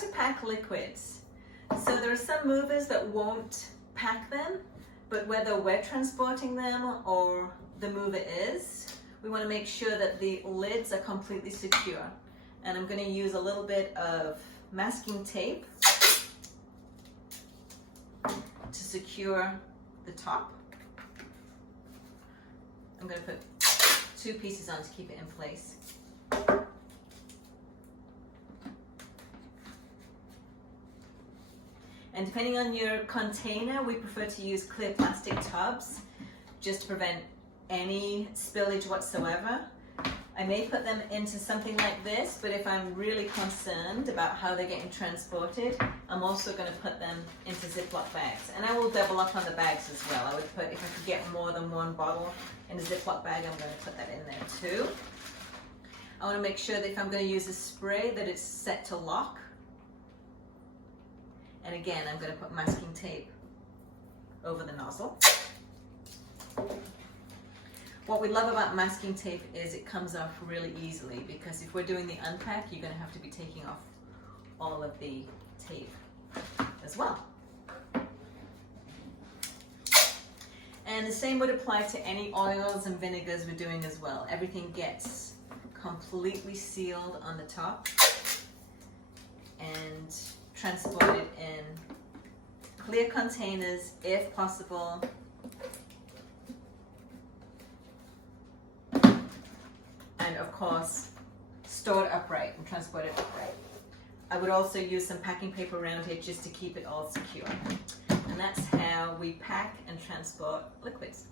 to pack liquids. So there are some movers that won't pack them, but whether we're transporting them or the mover is, we want to make sure that the lids are completely secure. And I'm going to use a little bit of masking tape to secure the top. I'm going to put 2 pieces on to keep it in place. And depending on your container, we prefer to use clear plastic tubs just to prevent any spillage whatsoever. I may put them into something like this, but if I'm really concerned about how they're getting transported, I'm also going to put them into Ziploc bags. And I will double up on the bags as well. I would put, if I could get more than 1 bottle in a Ziploc bag, I'm going to put that in there too. I want to make sure that if I'm going to use a spray that it's set to lock. And again, I'm going to put masking tape over the nozzle. What we love about masking tape is it comes off really easily, because if we're doing the unpack, you're going to have to be taking off all of the tape as well. And the same would apply to any oils and vinegars we're doing as well. Everything gets completely sealed on the top and transported in clear containers if possible. And of course, stored upright and transported upright. I would also use some packing paper around here just to keep it all secure. And that's how we pack and transport liquids.